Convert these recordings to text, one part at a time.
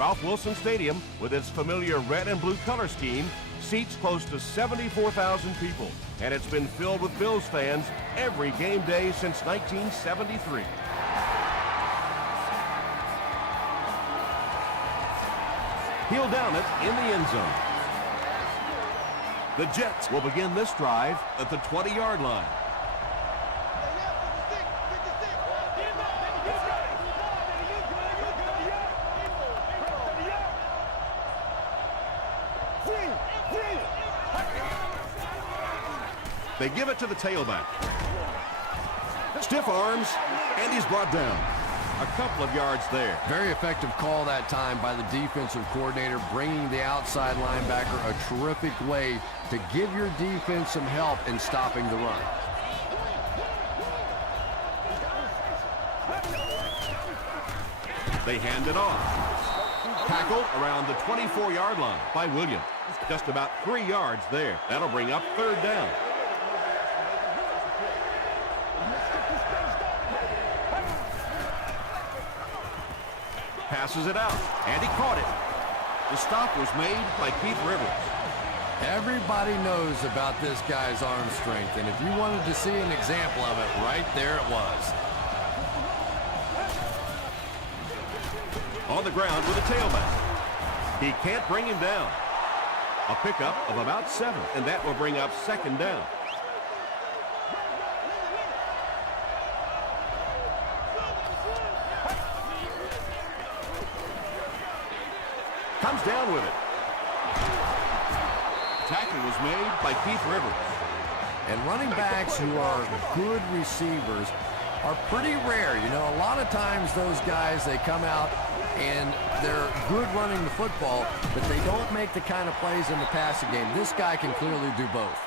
Ralph Wilson Stadium, with its familiar red and blue color scheme, seats close to 74,000 people, and it's been filled with Bills fans every game day since 1973. He'll down it in the end zone. The Jets will begin this drive at the 20-yard line. They give it to the tailback. Stiff arms, and he's brought down. A couple of yards there. Very effective call that time by the defensive coordinator, bringing the outside linebacker, a terrific way to give your defense some help in stopping the run. They hand it off. Tackle around the 24-yard line by Williams. Just about 3 yards there. That'll bring up third down. Passes it out, and he caught it. The stop was made by Keith Rivers. Everybody knows about this guy's arm strength, and if you wanted to see an example of it, right there it was. On the ground with a tailback. He can't bring him down. A pickup of about 7, and that will bring up second down. Comes down with it. Tackle was made by Keith Rivers. And running backs who are good receivers are pretty rare. You know, a lot of times those guys, they come out and they're good running the football, but they don't make the kind of plays in the passing game. This guy can clearly do both.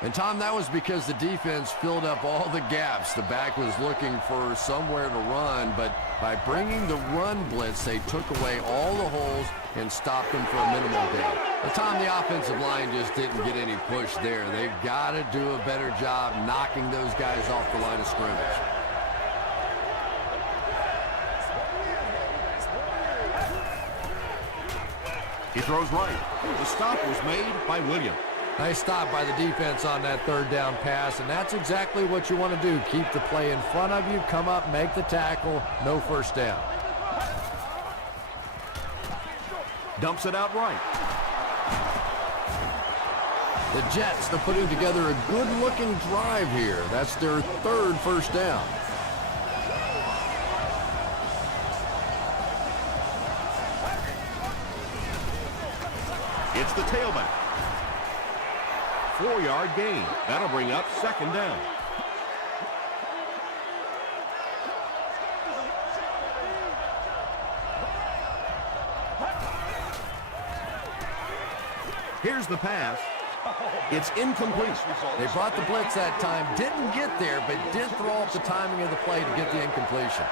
And, Tom, that was because the defense filled up all the gaps. The back was looking for somewhere to run, but by bringing the run blitz, they took away all the holes and stopped them for a minimal gain. But, Tom, the offensive line just didn't get any push there. They've got to do a better job knocking those guys off the line of scrimmage. He throws right. The stop was made by Williams. Nice stop by the defense on that third down pass, and that's exactly what you want to do. Keep the play in front of you, come up, make the tackle, no first down. Dumps it out right. The Jets, they're putting together a good-looking drive here. That's their third first down. It's the tailback. 4-yard gain. That'll bring up second down. Here's the pass. It's incomplete. They brought the blitz that time, didn't get there, but did throw off the timing of the play to get the incompletion.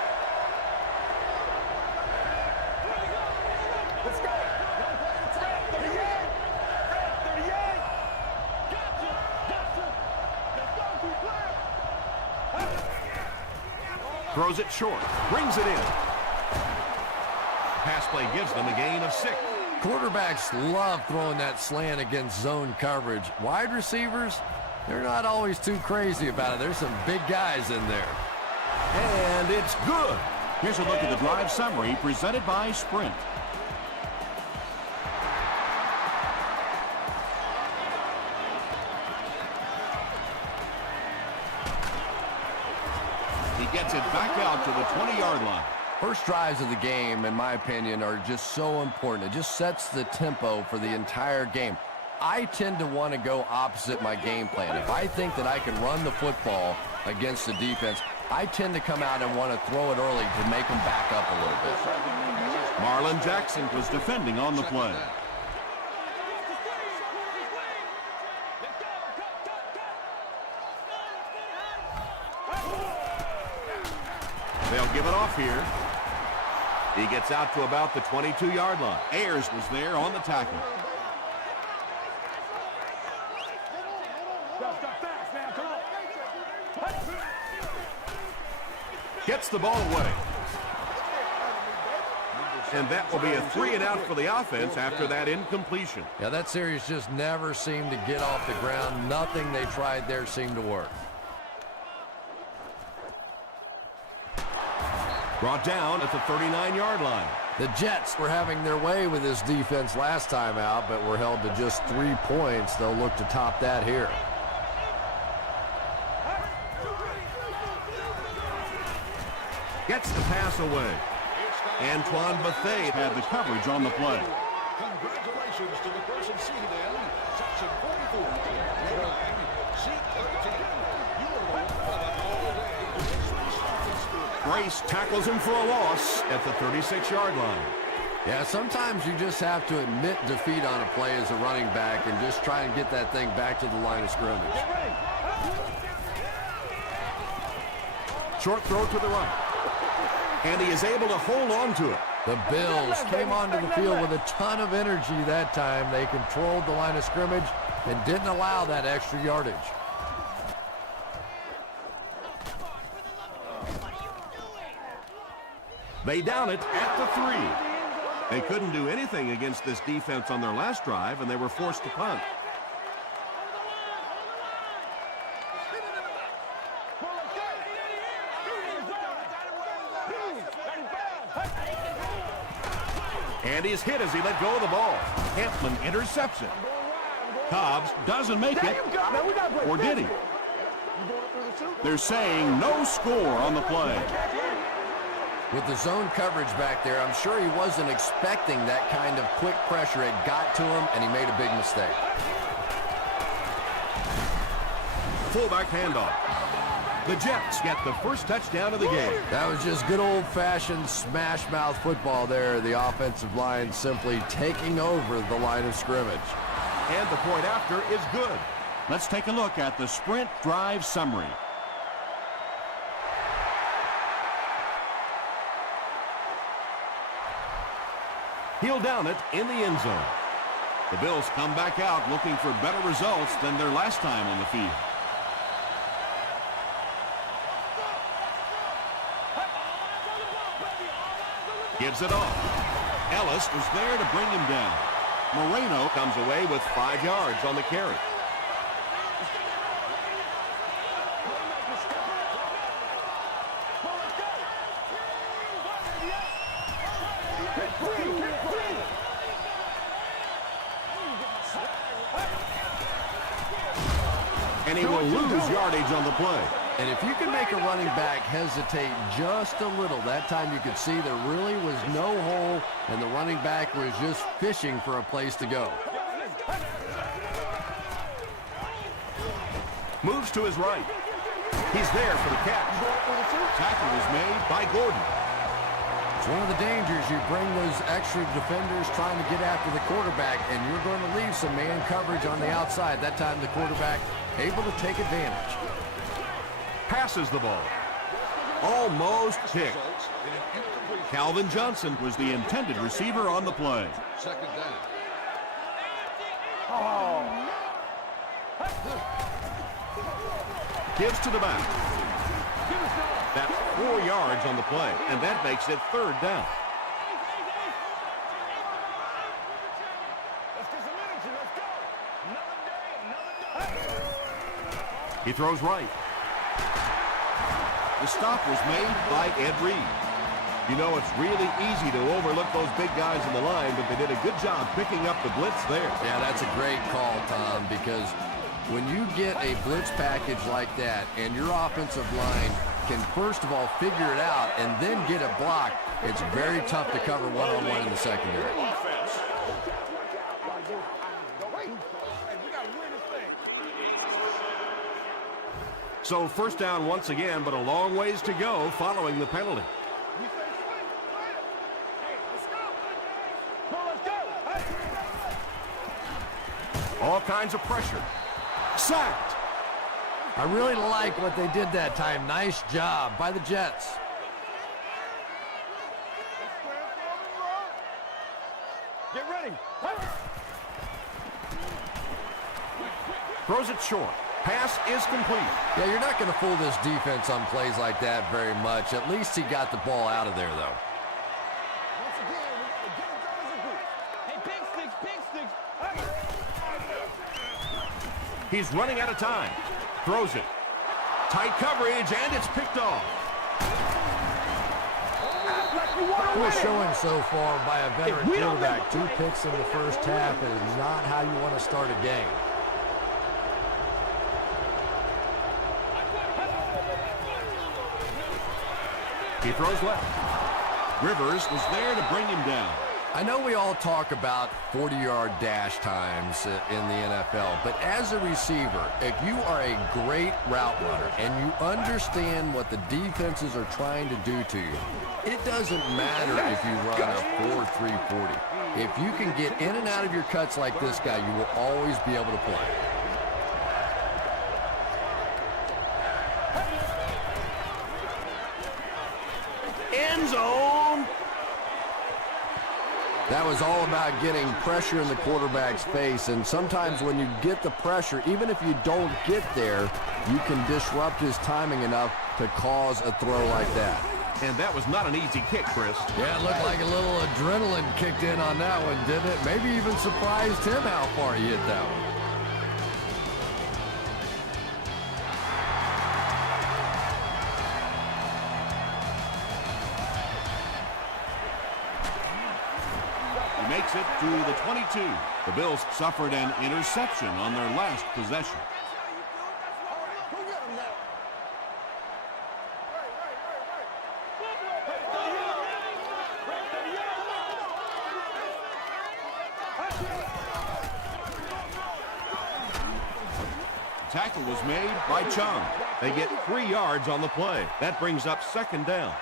Throws it short, brings it in. Pass play gives them a gain of 6. Quarterbacks love throwing that slant against zone coverage. Wide receivers, they're not always too crazy about it. There's some big guys in there. And it's good. Here's a look at the drive summary presented by Sprint. Gets it back out to the 20-yard line. First drives of the game, in my opinion, are just so important. It just sets the tempo for the entire game. I tend to want to go opposite my game plan. If I think that I can run the football against the defense, I tend to come out and want to throw it early to make them back up a little bit. Marlon Jackson was defending on the play. They'll give it off here. He gets out to about the 22-yard line. Ayers was there on the tackle. Gets the ball away. And that will be a 3-and-out for the offense after that incompletion. Yeah, that series just never seemed to get off the ground. Nothing they tried there seemed to work. Brought down at the 39-yard line. The Jets were having their way with this defense last time out, but were held to just 3 points. They'll look to top that here. Gets the pass away. Antoine Bethea had the coverage on the play. Congratulations to the person seated in section 44. Seat 13. You are the one that all day. Grace tackles him for a loss at the 36-yard line. Yeah, sometimes you just have to admit defeat on a play as a running back and just try and get that thing back to the line of scrimmage. Short throw to the right. And he is able to hold on to it. The Bills came onto the field with a ton of energy that time. They controlled the line of scrimmage and didn't allow that extra yardage. They down it at the 3. They couldn't do anything against this defense on their last drive, and they were forced to punt. And he's hit as he let go of the ball. Hampton intercepts it. Cobbs doesn't make it. Or did he? They're saying no score on the play. With the zone coverage back there, I'm sure he wasn't expecting that kind of quick pressure. It got to him, and he made a big mistake. Fullback handoff. The Jets get the first touchdown of the game. That was just good old-fashioned smash-mouth football there. The offensive line simply taking over the line of scrimmage. And the point after is good. Let's take a look at the sprint drive summary. He'll down it in the end zone. The Bills come back out looking for better results than their last time on the field. Gives it off. Ellis was there to bring him down. Moreno comes away with 5 yards on the carry. And he will lose yardage on the play. And if you can make a running back hesitate just a little, that time you could see there really was no hole, and the running back was just fishing for a place to go. Moves to his right. He's there for the catch. Tackle is made by Gordon. It's one of the dangers. You bring those extra defenders trying to get after the quarterback, and you're going to leave some man coverage on the outside. That time the quarterback able to take advantage. Passes the ball. Almost picked. Calvin Johnson was the intended receiver on the play. Second down. Gives to the back. That's 4 yards on the play, and that makes it 3rd down. He throws right. The stop was made by Ed Reed. You know, it's really easy to overlook those big guys in the line, but they did a good job picking up the blitz there. Yeah, that's a great call, Tom, because when you get a blitz package like that and your offensive line can first of all figure it out and then get it blocked, it's very tough to cover one-on-one in the secondary. So 1st down once again, but a long ways to go following the penalty. All kinds of pressure. Sacked. I really like what they did that time. Nice job by the Jets. Get ready. Throws it short. Pass is complete. Yeah, you're not going to fool this defense on plays like that very much. At least he got the ball out of there, though. Once again, Big sticks. He's running out of time. Throws it. Tight coverage, and it's picked off. Good showing so far by a veteran quarterback. 2 picks in the first half is not how you want to start a game. He throws left. Rivers was there to bring him down. I know we all talk about 40-yard dash times in the NFL, but as a receiver, if you are a great route runner and you understand what the defenses are trying to do to you, it doesn't matter if you run a 4.340. If you can get in and out of your cuts like this guy, you will always be able to play. End zone. That was all about getting pressure in the quarterback's face, and sometimes when you get the pressure, even if you don't get there, you can disrupt his timing enough to cause a throw like that. And that was not an easy kick, Chris. Yeah, it looked like a little adrenaline kicked in on that one, didn't it? Maybe even surprised him how far he hit that one. Makes it to the 22. The Bills suffered an interception on their last possession. Tackle was made by Chung. They get 3 yards on the play. That brings up second down.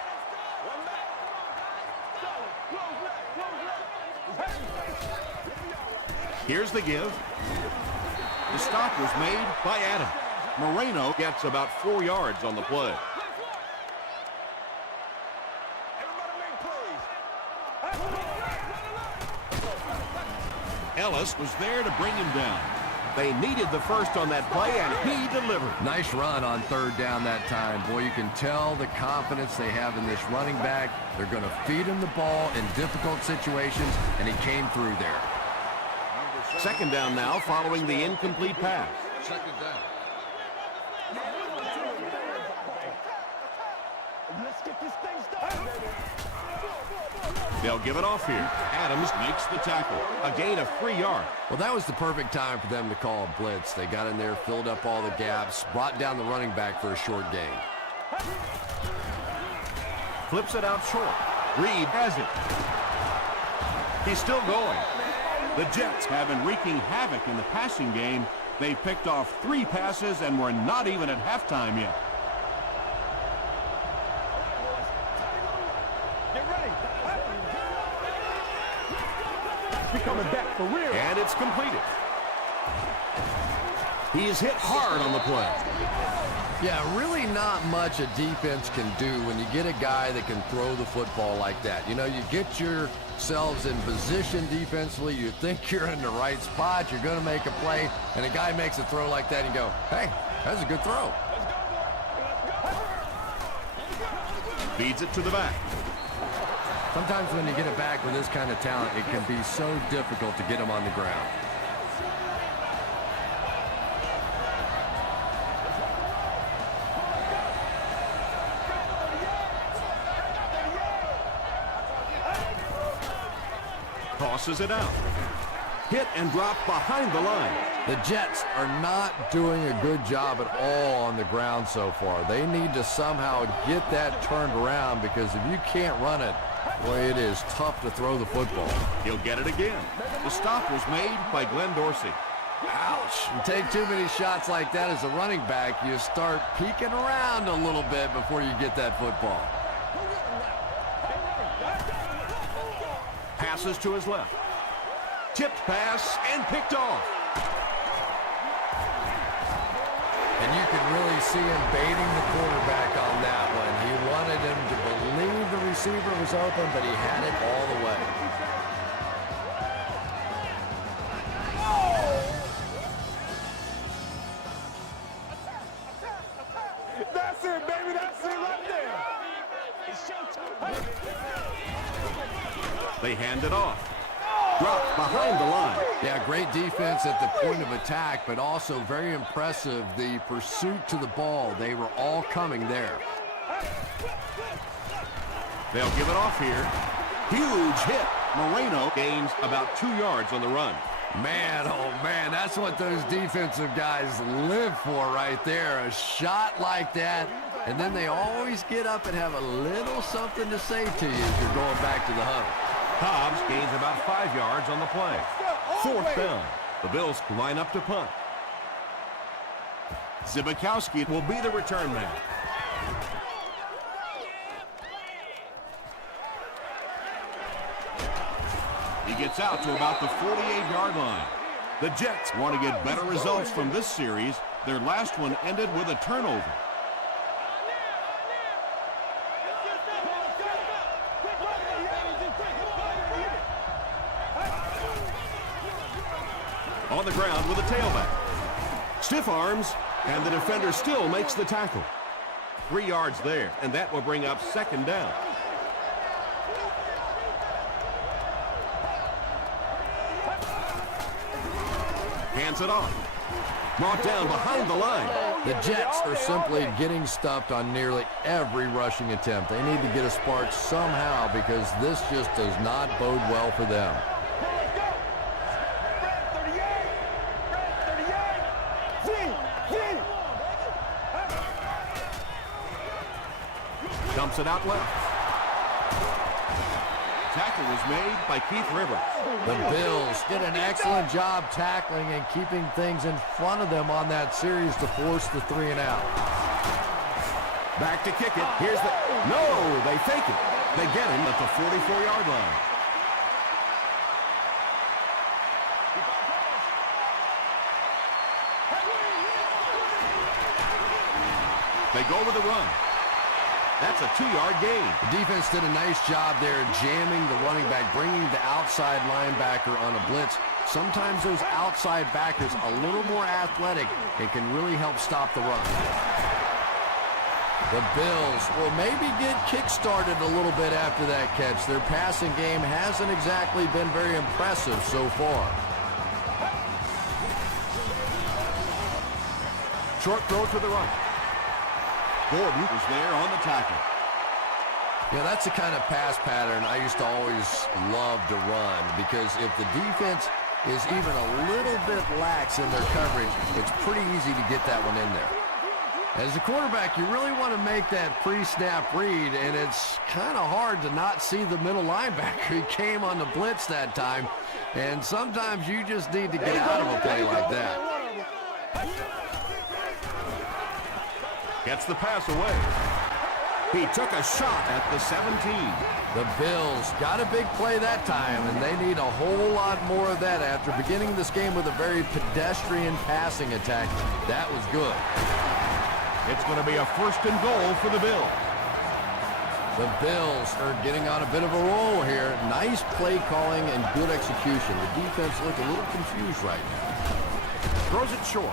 Here's the give. The stop was made by Adam. Moreno gets about 4 yards on the play. Ellis was there to bring him down. They needed the first on that play, and he delivered. Nice run on third down that time. Boy, you can tell the confidence they have in this running back. They're going to feed him the ball in difficult situations, and he came through there. Second down now following the incomplete pass. Second down. Let's get this thing started. They'll give it off here. Adams makes the tackle. A gain of 3 yards. Well, that was the perfect time for them to call a blitz. They got in there, filled up all the gaps, brought down the running back for a short gain. Flips it out short. Reed has it. He's still going. The Jets have been wreaking havoc in the passing game. They picked off 3 passes and we're not even at halftime yet. Get ready. We're coming back for real. And it's completed. He is hit hard on the play. Yeah, really not much a defense can do when you get a guy that can throw the football like that. You know, you get yourselves in position defensively, you think you're in the right spot, you're going to make a play, and a guy makes a throw like that and you go, hey, that's a good throw. Feeds it to the back. Sometimes when you get it back with this kind of talent, it can be so difficult to get him on the ground. Tosses it out. Hit and drop behind the line. The Jets are not doing a good job at all on the ground so far. They need to somehow get that turned around because if you can't run it, boy, it is tough to throw the football. He'll get it again. The stop was made by Glenn Dorsey. Ouch. You take too many shots like that as a running back, you start peeking around a little bit before you get that football. Passes to his left. Tipped pass and picked off. And you could really see him baiting the quarterback on that one. He wanted him to believe the receiver was open, but he had it all the way. That's it, baby. That's it right there. It's showtime. They hand it off. Dropped behind the line. Yeah, great defense at the point of attack, but also very impressive the pursuit to the ball. They were all coming there. They'll give it off here. Huge hit. Moreno gains about 2 yards on the run. Man, oh man, that's what those defensive guys live for right there. A shot like that, and then they always get up and have a little something to say to you as you're going back to the huddle. Hobbs gains about 5 yards on the play. 4th down. The Bills line up to punt. Zbikowski will be the return man. He gets out to about the 48-yard line. The Jets want to get better results from this series. Their last one ended with a turnover. On the ground with a tailback. Stiff arms, and the defender still makes the tackle. 3 yards there, and that will bring up 2nd down. Hands it off. Brought down behind the line. The Jets are simply getting stuffed on nearly every rushing attempt. They need to get a spark somehow because this just does not bode well for them. Dumps it out left. Tackle was made by Keith Rivers. The Bills did an excellent job tackling and keeping things in front of them on that series to force the 3 and out. Back to kick it. Here's the... No, they fake it. They get him at the 44-yard line. They go with the run. That's a 2-yard gain. The defense did a nice job there jamming the running back, bringing the outside linebacker on a blitz. Sometimes those outside backers a little more athletic and can really help stop the run. The Bills will maybe get kick-started a little bit after that catch. Their passing game hasn't exactly been very impressive so far. Short throw to the right. Gordon was there on the tackle. Yeah, that's the kind of pass pattern I used to always love to run because if the defense is even a little bit lax in their coverage, it's pretty easy to get that one in there. As a quarterback, you really want to make that pre-snap read, and it's kind of hard to not see the middle linebacker. He came on the blitz that time, and sometimes you just need to get out of a play like that. Gets the pass away. He took a shot at the 17. The Bills got a big play that time, and they need a whole lot more of that after beginning this game with a very pedestrian passing attack. That was good. It's going to be a 1st and goal for the Bills. The Bills are getting on a bit of a roll here. Nice play calling and good execution. The defense looked a little confused right now. Throws it short.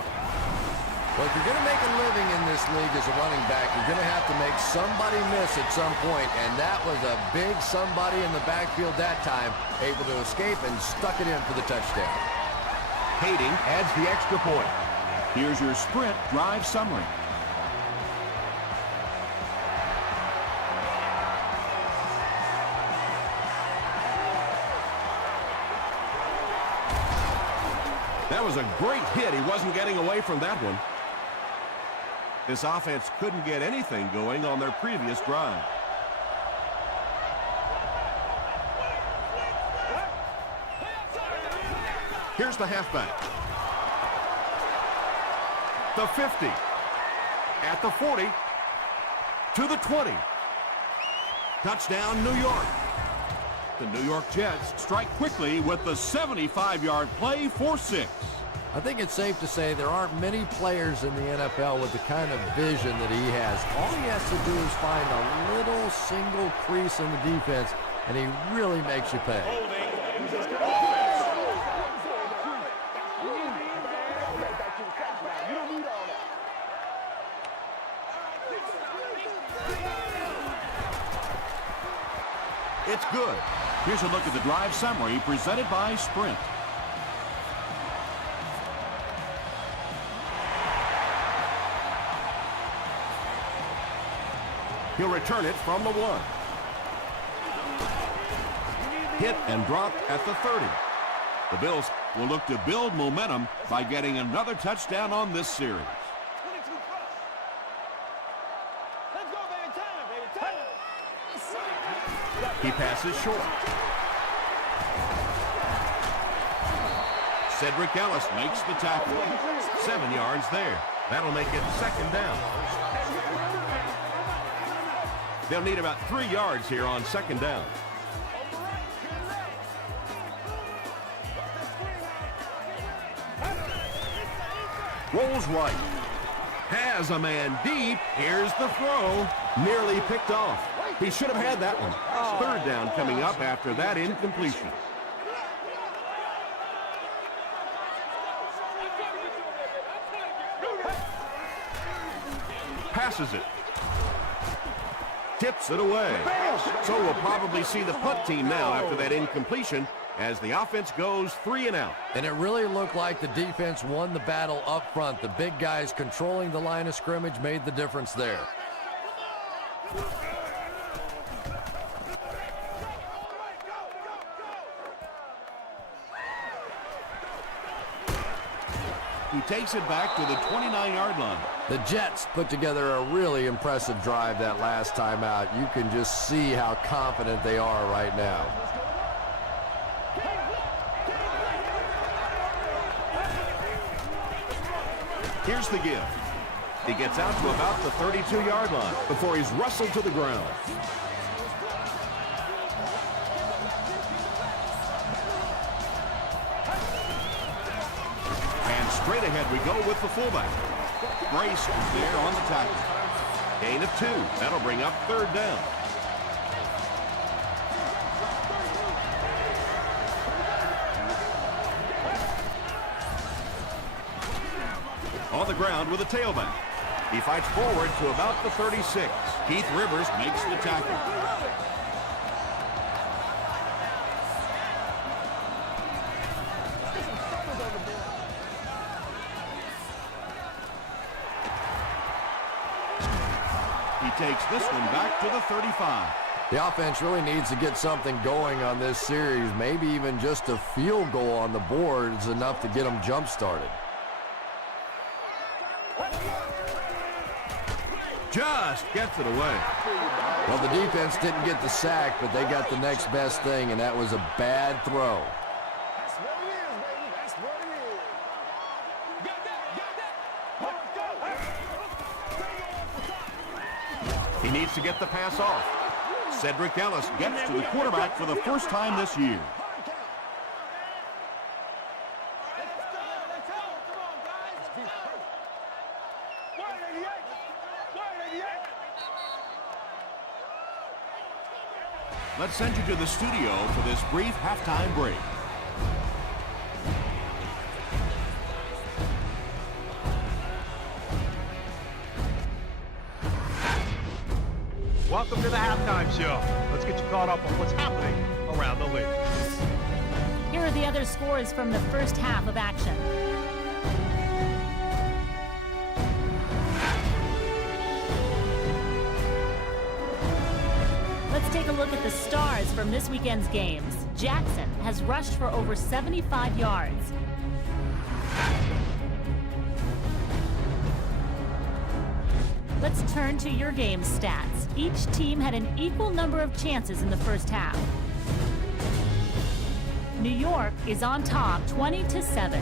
Well, if you're going to make a living in this league as a running back, you're going to have to make somebody miss at some point, and that was a big somebody in the backfield that time, able to escape and stuck it in for the touchdown. Kading adds the extra point. Here's your sprint drive summary. That was a great hit. He wasn't getting away from that one. This offense couldn't get anything going on their previous drive. Here's the halfback. The 50. At the 40. To the 20. Touchdown, New York. The New York Jets strike quickly with the 75-yard play for 6. I think it's safe to say there aren't many players in the NFL with the kind of vision that he has. All he has to do is find a little single crease in the defense, and he really makes you pay. It's good. Here's a look at the drive summary presented by Sprint. He'll return it from the 1. Hit and dropped at the 30. The Bills will look to build momentum by getting another touchdown on this series. 22 plus. Let's go, baby. Time, baby. Time. He passes short. Cedric Ellis makes the tackle. 7 yards there. That'll make it 2nd down. They'll need about 3 yards here on 2nd down. Rolls right. Has a man deep. Here's the throw. Nearly picked off. He should have had that one. 3rd down coming up after that incompletion. Passes it. Tips it away. So we'll probably see the punt team now after that incompletion as the offense goes 3 and out. And it really looked like the defense won the battle up front. The big guys controlling the line of scrimmage made the difference there. He takes it back to the 29-yard line. The Jets put together a really impressive drive that last time out. You can just see how confident they are right now. Here's the give. He gets out to about the 32-yard line before he's wrestled to the ground. And straight ahead we go with the fullback. Brace is there on the tackle. Gain of 2. That'll bring up 3rd down. On the ground with a tailback. He fights forward to about the 36. Keith Rivers makes the tackle. He takes this one back to the 35. The offense really needs to get something going on this series. Maybe even just a field goal on the board is enough to get them jump-started. Just gets it away. Well, the defense didn't get the sack, but they got the next best thing, and that was a bad throw. That's what it is, baby. That's what it is. Got that. He needs to get the pass off. Cedric Ellis gets to the quarterback for the first time this year. Let's send you to the studio for this brief halftime break. Welcome to the halftime show. Let's get you caught up on what's happening around the league. Here are the other scores from the first half of action. Let's take a look at the stars from this weekend's games. Jackson has rushed for over 75 yards. Let's turn to your game stats. Each team had an equal number of chances in the first half. New York is on top 20-7.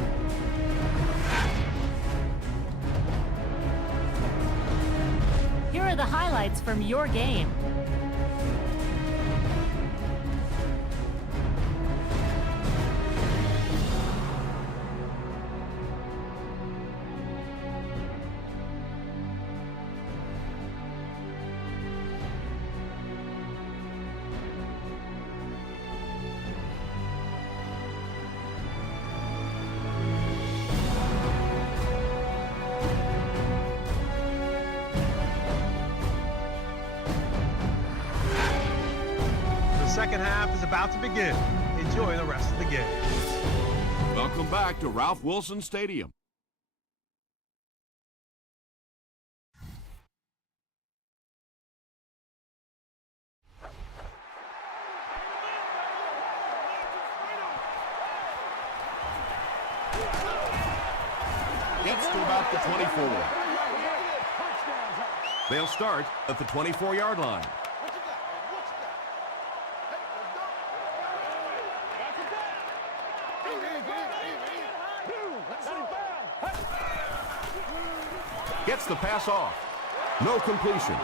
Here are the highlights from your game. The second half is about to begin. Enjoy the rest of the game. Welcome back to Ralph Wilson Stadium. Gets to about the 24. They'll start at the 24-yard line. Gets the pass off. No completion.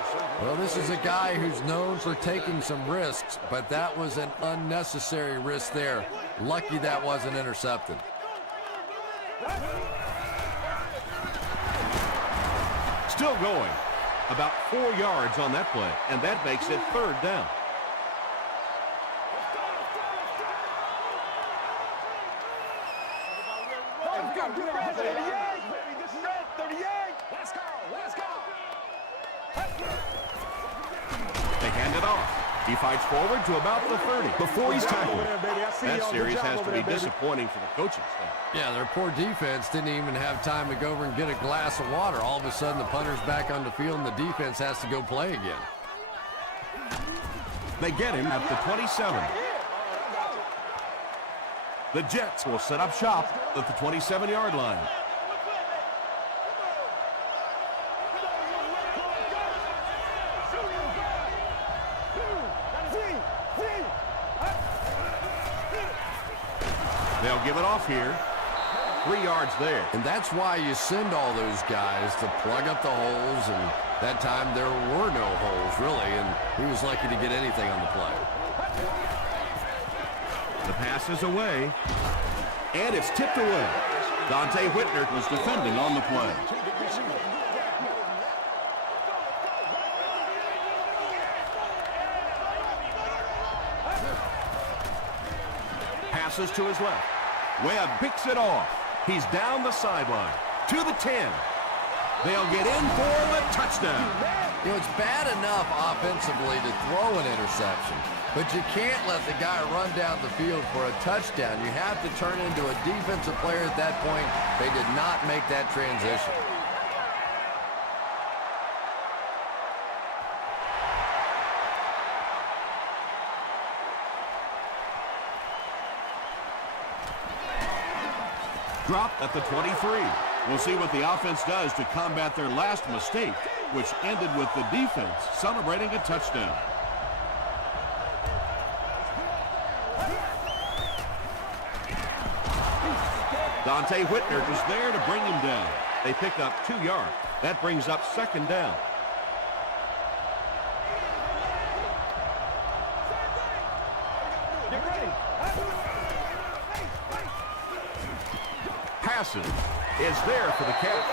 Well, this is a guy who's known for taking some risks, but that was an unnecessary risk there. Lucky that wasn't intercepted. Still going. About 4 yards on that play, and that makes it 3rd down. They hand it off. He fights forward to about the 30 before he's tackled. That series has to be disappointing for the coaching staff. Yeah, their poor defense didn't even have time to go over and get a glass of water. All of a sudden, the punter's back on the field, and the defense has to go play again. They get him at the 27. The Jets will set up shop at the 27-yard line. They'll give it off here. 3 yards there. And that's why you send all those guys to plug up the holes, and that time there were no holes, really, and he was lucky to get anything on the play. The pass is away, and it's tipped away. Dante Whitner was defending on the play. Passes to his left. Webb picks it off. He's down the sideline to the 10. They'll get in for the touchdown. You know, it's bad enough offensively to throw an interception, but you can't let the guy run down the field for a touchdown. You have to turn into a defensive player at that point. They did not make that transition. Dropped at the 23. We'll see what the offense does to combat their last mistake, which ended with the defense celebrating a touchdown. Dante Whitner was there to bring him down. They pick up 2 yards. That brings up 2nd down. Passes is there for the catch.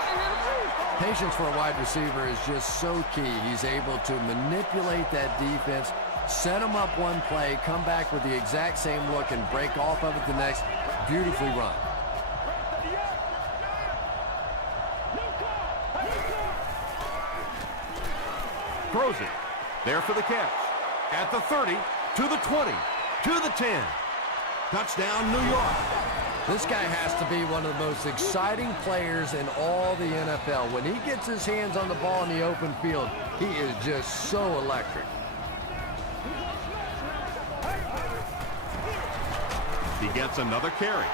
Patience for a wide receiver is just so key. He's able to manipulate that defense, set them up one play, come back with the exact same look, and break off of it the next. Beautifully run. Throws it. There for the catch. At the 30, to the 20, to the 10. Touchdown, New York. This guy has to be one of the most exciting players in all the NFL. When he gets his hands on the ball in the open field, he is just so electric. He gets another carry,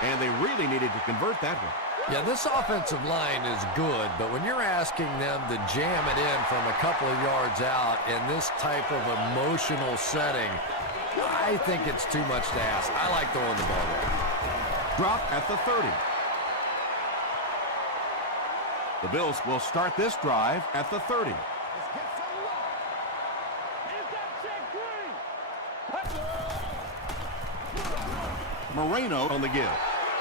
and they really needed to convert that one. Yeah, this offensive line is good, but when you're asking them to jam it in from a couple of yards out in this type of emotional setting, I think it's too much to ask. I like throwing the ball there. Drop at the 30. The Bills will start this drive at the 30. Moreno on the give.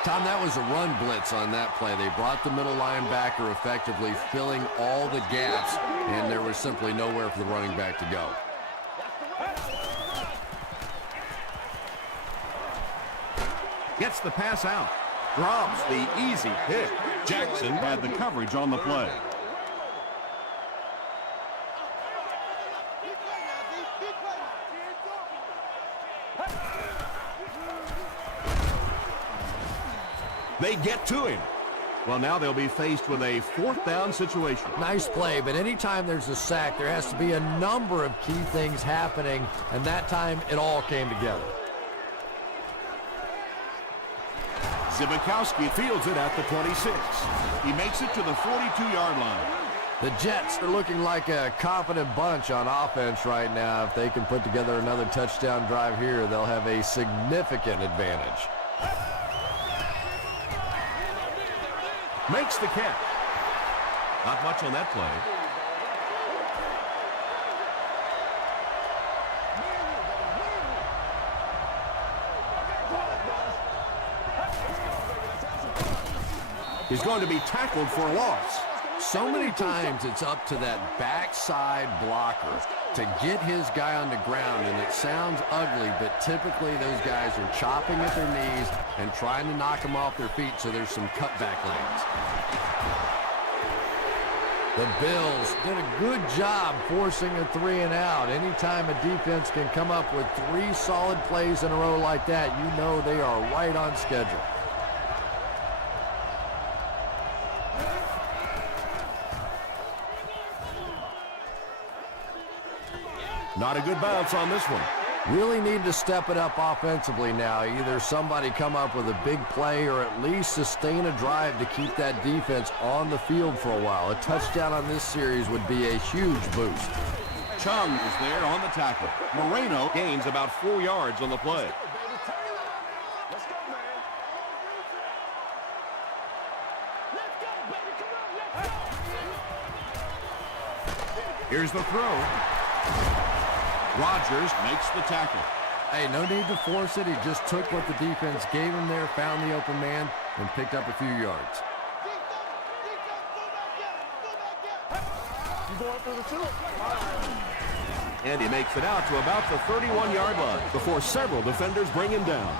Tom, that was a run blitz on that play. They brought the middle linebacker effectively filling all the gaps, and there was simply nowhere for the running back to go. Gets the pass out. Drops the easy pick. Jackson had the coverage on the play. They get to him. Well, now they'll be faced with a 4th down situation. Nice play, but anytime there's a sack, there has to be a number of key things happening, and that time it all came together. Zbikowski fields it at the 26. He makes it to the 42-yard line. The Jets are looking like a confident bunch on offense right now. If they can put together another touchdown drive here, they'll have a significant advantage. Makes the catch. Not much on that play. He's going to be tackled for a loss. So many times it's up to that backside blocker to get his guy on the ground, and it sounds ugly, but typically those guys are chopping at their knees and trying to knock them off their feet, so there's some cutback lanes. The Bills did a good job forcing a 3 and out. Anytime a defense can come up with 3 solid plays in a row like that, you know they are right on schedule. Not a good bounce on this one. Really need to step it up offensively now. Either somebody come up with a big play or at least sustain a drive to keep that defense on the field for a while. A touchdown on this series would be a huge boost. Chung is there on the tackle. Moreno gains about 4 yards on the play. Let's go, man. Let's go, baby. Come on, let's go. Here's the throw. Rodgers makes the tackle. Hey, no need to force it. He just took what the defense gave him there, found the open man, and picked up a few yards. You going through the 2? And he makes it out to about the 31-yard line before several defenders bring him down.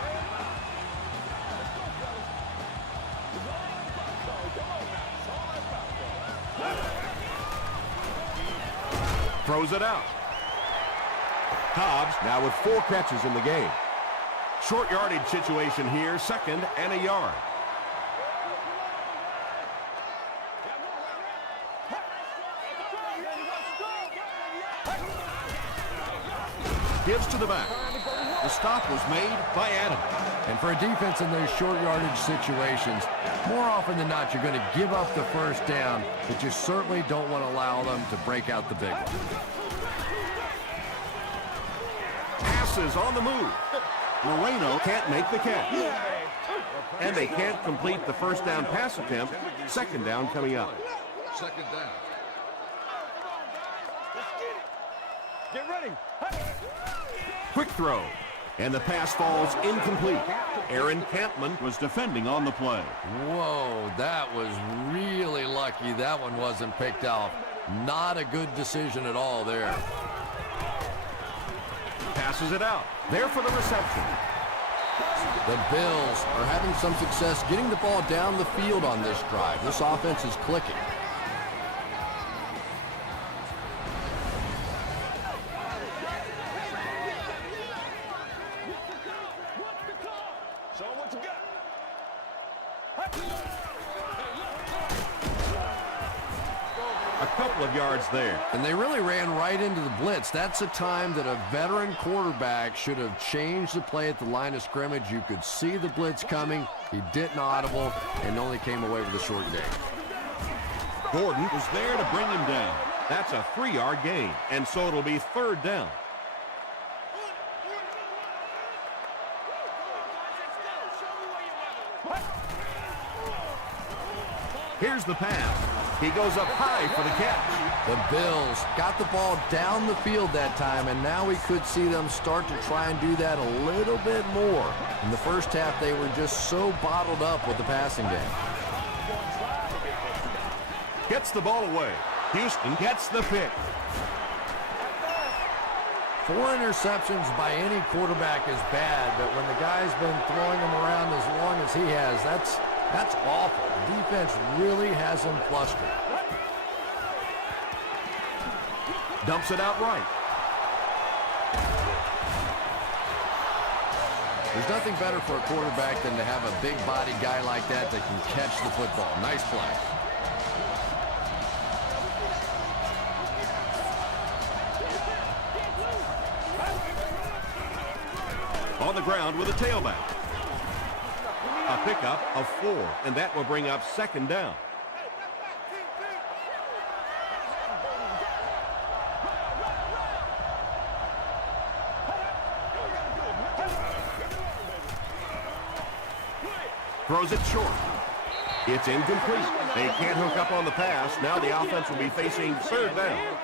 Throws it out. Hobbs now with 4 catches in the game. Short yardage situation here, 2nd and a yard. Gives to the back. The stop was made by Adams. And for a defense in those short yardage situations, more often than not, you're going to give up the first down, but you certainly don't want to allow them to break out the big one. Passes on the move. Moreno can't make the catch. And they can't complete the first down pass attempt. 2nd down coming up. 2nd down. Get ready. Quick throw. And the pass falls incomplete. Aaron Campman was defending on the play. Whoa, that was really lucky that one wasn't picked off. Not a good decision at all there. Passes it out. There for the reception. The Bills are having some success getting the ball down the field on this drive. This offense is clicking. Show 'em what you got. A couple of yards there. And they really ran right into the blitz. That's a time that a veteran quarterback should have changed the play at the line of scrimmage. You could see the blitz coming. He didn't audible and only came away with a short gain. Gordon was there to bring him down. That's a 3-yard gain. And so it'll be 3rd down. Here's the pass. He goes up high for the catch. The Bills got the ball down the field that time, and now we could see them start to try and do that a little bit more. In the first half, they were just so bottled up with the passing game. Gets the ball away. Houston gets the pick. 4 interceptions by any quarterback is bad, but when the guy's been throwing them around as long as he has, that's awful. The defense really has him flustered. Dumps it out right. There's nothing better for a quarterback than to have a big body guy like that that can catch the football. Nice play. On the ground with a tailback. A pickup of 4, and that will bring up 2nd down. Throws it short. It's incomplete. They can't hook up on the pass. Now the offense will be facing 3rd down.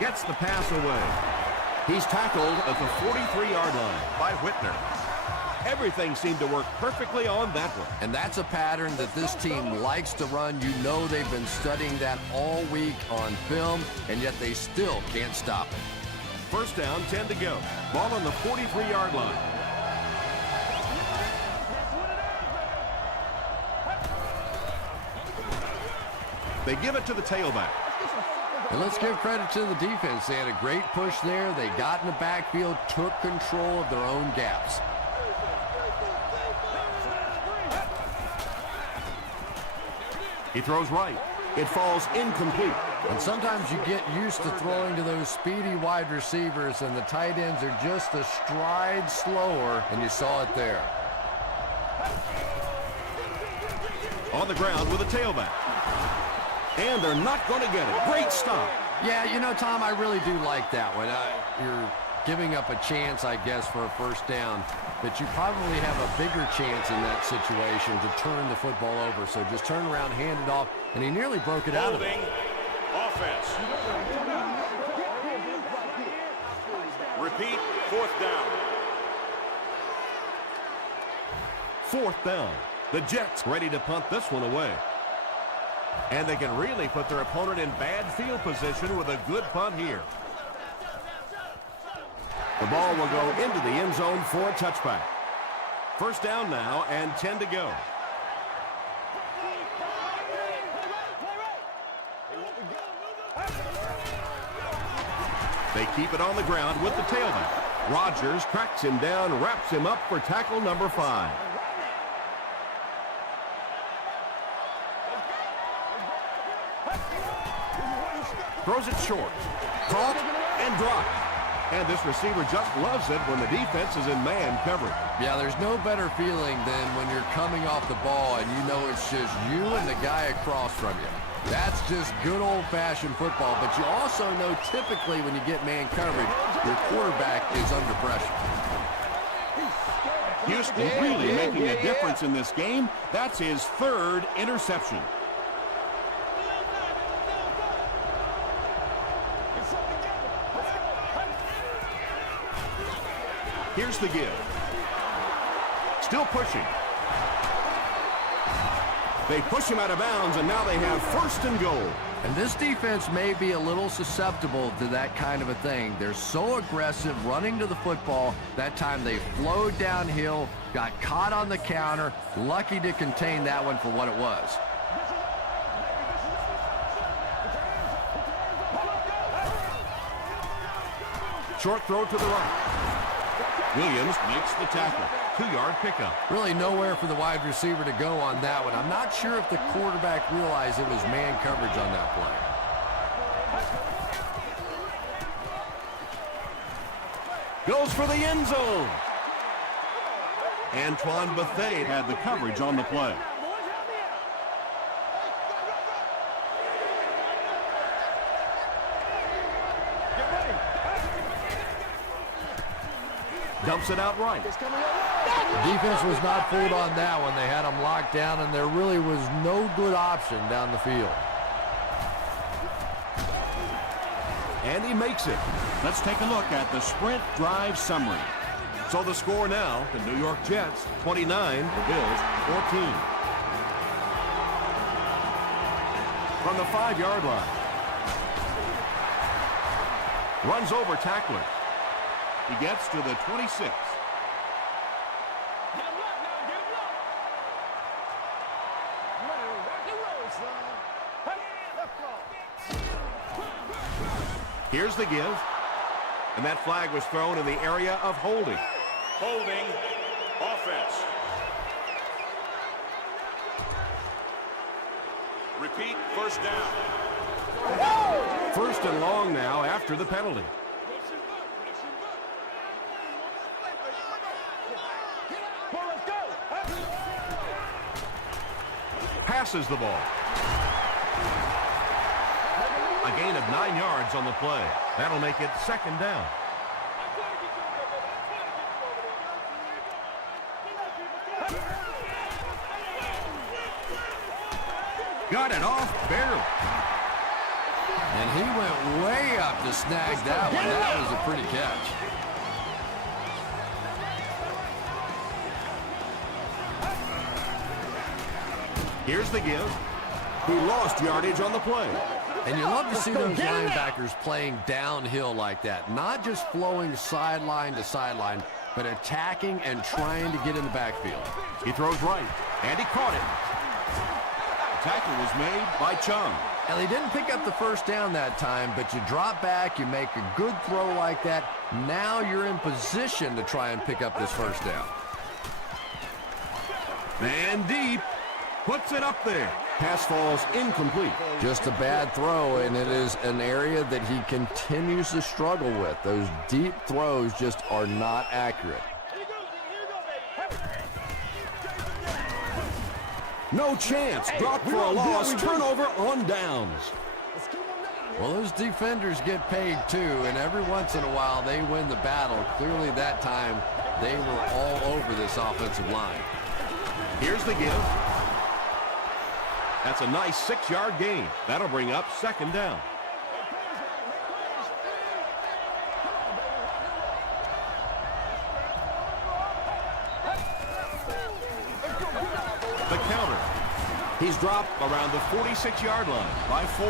Gets the pass away. He's tackled at the 43-yard line by Whitner. Everything seemed to work perfectly on that one. And that's a pattern that this team likes to run. You know they've been studying that all week on film, and yet they still can't stop it. 1st down, 10 to go. Ball on the 43-yard line. They give it to the tailback. And let's give credit to the defense. They had a great push there. They got in the backfield, took control of their own gaps. He throws right. It falls incomplete. And sometimes you get used to throwing to those speedy wide receivers, and the tight ends are just a stride slower, and you saw it there. On the ground with a tailback. And they're not going to get it. Great stop. Yeah, you know, Tom, I really do like that one. You're giving up a chance, I guess, for a 1st down, but you probably have a bigger chance in that situation to turn the football over. So just turn around, hand it off, and he nearly broke it out of it. Offense. Repeat, 4th down. 4th down. The Jets ready to punt this one away. And they can really put their opponent in bad field position with a good punt here. The ball will go into the end zone for a touchback. 1st down now and 10 to go. They keep it on the ground with the tailback. Rodgers tracks him down, wraps him up for tackle number 5. Throws it short. Caught and dropped. And this receiver just loves it when the defense is in man coverage. Yeah, there's no better feeling than when you're coming off the ball and you know it's just you and the guy across from you. That's just good old-fashioned football, but you also know typically when you get man coverage, your quarterback is under pressure. Houston really making a difference in this game. That's his 3rd interception. Here's the give. Still pushing. They push him out of bounds, and now they have 1st and goal. And this defense may be a little susceptible to that kind of a thing. They're so aggressive running to the football. That time they flowed downhill, got caught on the counter, lucky to contain that one for what it was. Short throw to the right. Williams makes the tackle. 2-yard pickup. Really nowhere for the wide receiver to go on that one. I'm not sure if the quarterback realized it was man coverage on that play. Goes for the end zone. Antoine Bethea had the coverage on the play. Dumps it out right. The defense was not fooled on that one. They had them locked down, and there really was no good option down the field. And he makes it. Let's take a look at the sprint drive summary. So the score now, the New York Jets 29, the Bills 14. From the 5-yard line. Runs over tacklers. He gets to the 26. Here's the give. And that flag was thrown in the area of holding. Holding. Offense. Repeat, first down. First and long now after the penalty. Passes the ball. A gain of 9 yards on the play. That'll make it second down. Got it off barely. And he went way up to snag that one. That was a pretty catch. Here's the give. He lost yardage on the play. And you love to see those linebackers playing downhill like that. Not just flowing sideline to sideline, but attacking and trying to get in the backfield. He throws right, and he caught it. The tackle was made by Chung. And they didn't pick up the first down that time, but you drop back, you make a good throw like that. Now you're in position to try and pick up this first down. Man deep. Puts it up there. Pass falls incomplete. Just a bad throw, and it is an area that he continues to struggle with. Those deep throws just are not accurate. No chance. Dropped for a loss. Turnover on downs. Well, those defenders get paid too, and every once in a while they win the battle. Clearly that time they were all over this offensive line. Here's the give. That's a nice 6-yard gain. That'll bring up second down. The counter. He's dropped around the 46-yard line by 4.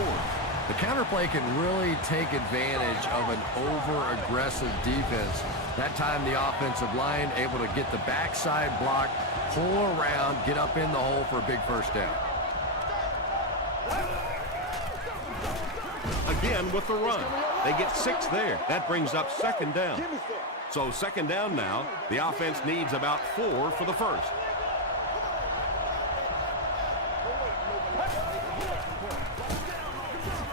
The counterplay can really take advantage of an over-aggressive defense. That time the offensive line able to get the backside block, pull around, get up in the hole for a big first down. Again with the run. They get 6 there. That brings up second down. So second down now. The offense needs about 4 for the first.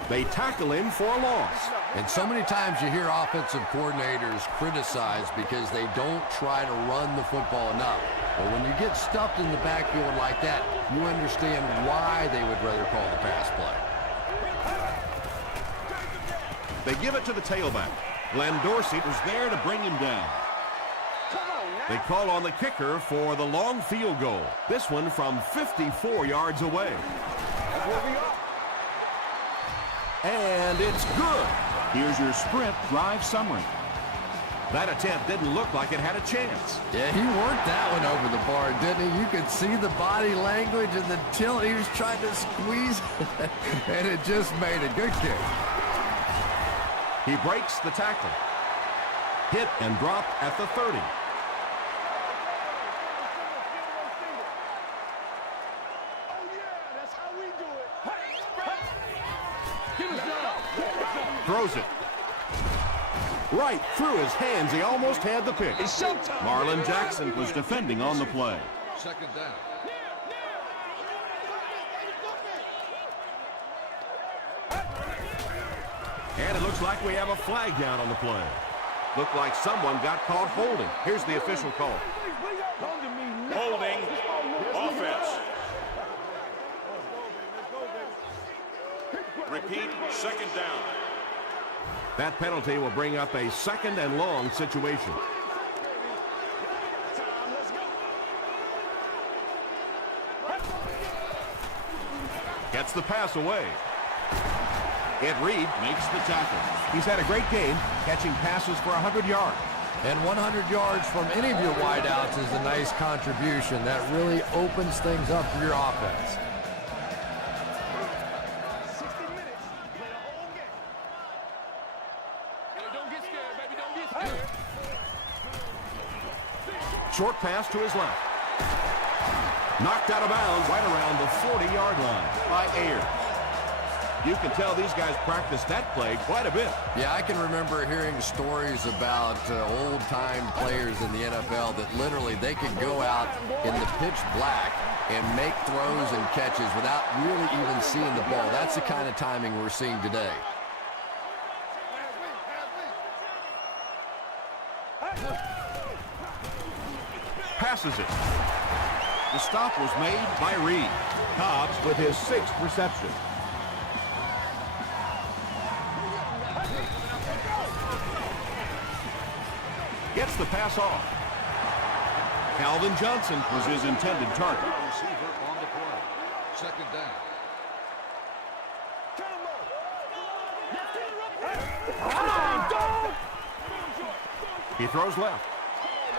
They tackle him for a loss. And so many times you hear offensive coordinators criticized because they don't try to run the football enough. But when you get stuffed in the backfield like that, you understand why they would rather call the pass play. They give it to the tailback. Glenn Dorsey was there to bring him down. They call on the kicker for the long field goal. This one from 54 yards away. And it's good. Here's your sprint drive summary. That attempt didn't look like it had a chance. Yeah, he worked that one over the bar, didn't he? You could see the body language and the tilt. He was trying to squeeze, and it just made a good kick. He breaks the tackle. Hit and dropped at the 30. Throws it. Right through his hands. He almost had the pick. Marlon Jackson was defending on the play. Second down. And it looks like we have a flag down on the play. Looked like someone got caught holding. Here's the official call. Holding. Offense. Repeat, second down. That penalty will bring up a second and long situation. Gets the pass away. Ed Reed makes the tackle. He's had a great game, catching passes for 100 yards. And 100 yards from any of your wideouts is a nice contribution. That really opens things up for your offense. Short pass to his left. Knocked out of bounds right around the 40-yard line by Ayers. You can tell these guys practice that play quite a bit. Yeah, I can remember hearing stories about old-time players in the NFL that literally they could go out in the pitch black and make throws and catches without really even seeing the ball. That's the kind of timing we're seeing today. Passes it. The stop was made by Reed. Cobbs with his 6th reception. Gets the pass off. Calvin Johnson was his intended target. Receiver on the play. Second down. He throws left.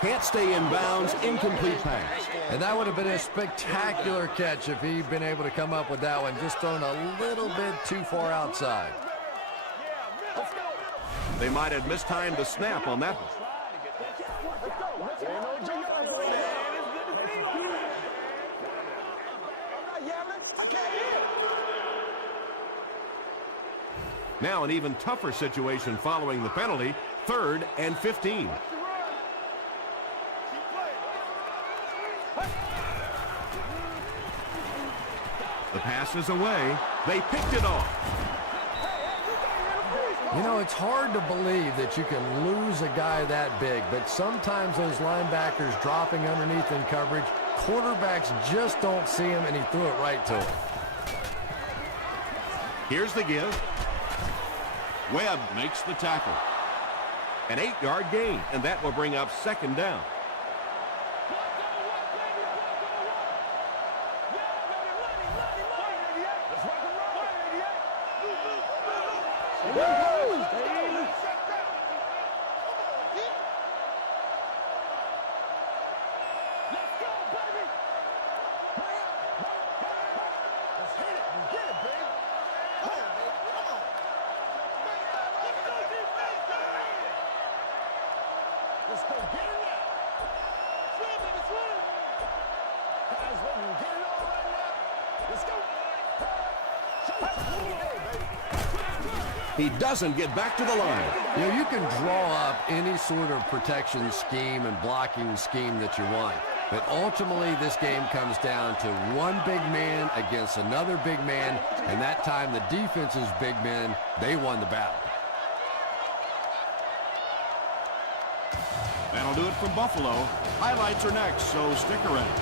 Can't stay in bounds. Incomplete pass. And that would have been a spectacular catch if he'd been able to come up with that one, just thrown a little bit too far outside. They might have mistimed the snap on that one. Now an even tougher situation following the penalty. 3rd and 15. The pass is away. They picked it off. You know, it's hard to believe that you can lose a guy that big, but sometimes those linebackers dropping underneath in coverage, quarterbacks just don't see him, and he threw it right to him. Here's the give. Webb makes the tackle. An 8-yard gain, and that will bring up 2nd down. Let's go get it now. Swim, baby, swim. Guys, let me get it all right now. Let's go. He doesn't get back to the line. You know, you can draw up any sort of protection scheme and blocking scheme that you want. But ultimately, this game comes down to one big man against another big man. And that time, the defense's big men, they won the battle. That'll do it from Buffalo. Highlights are next, so stick around.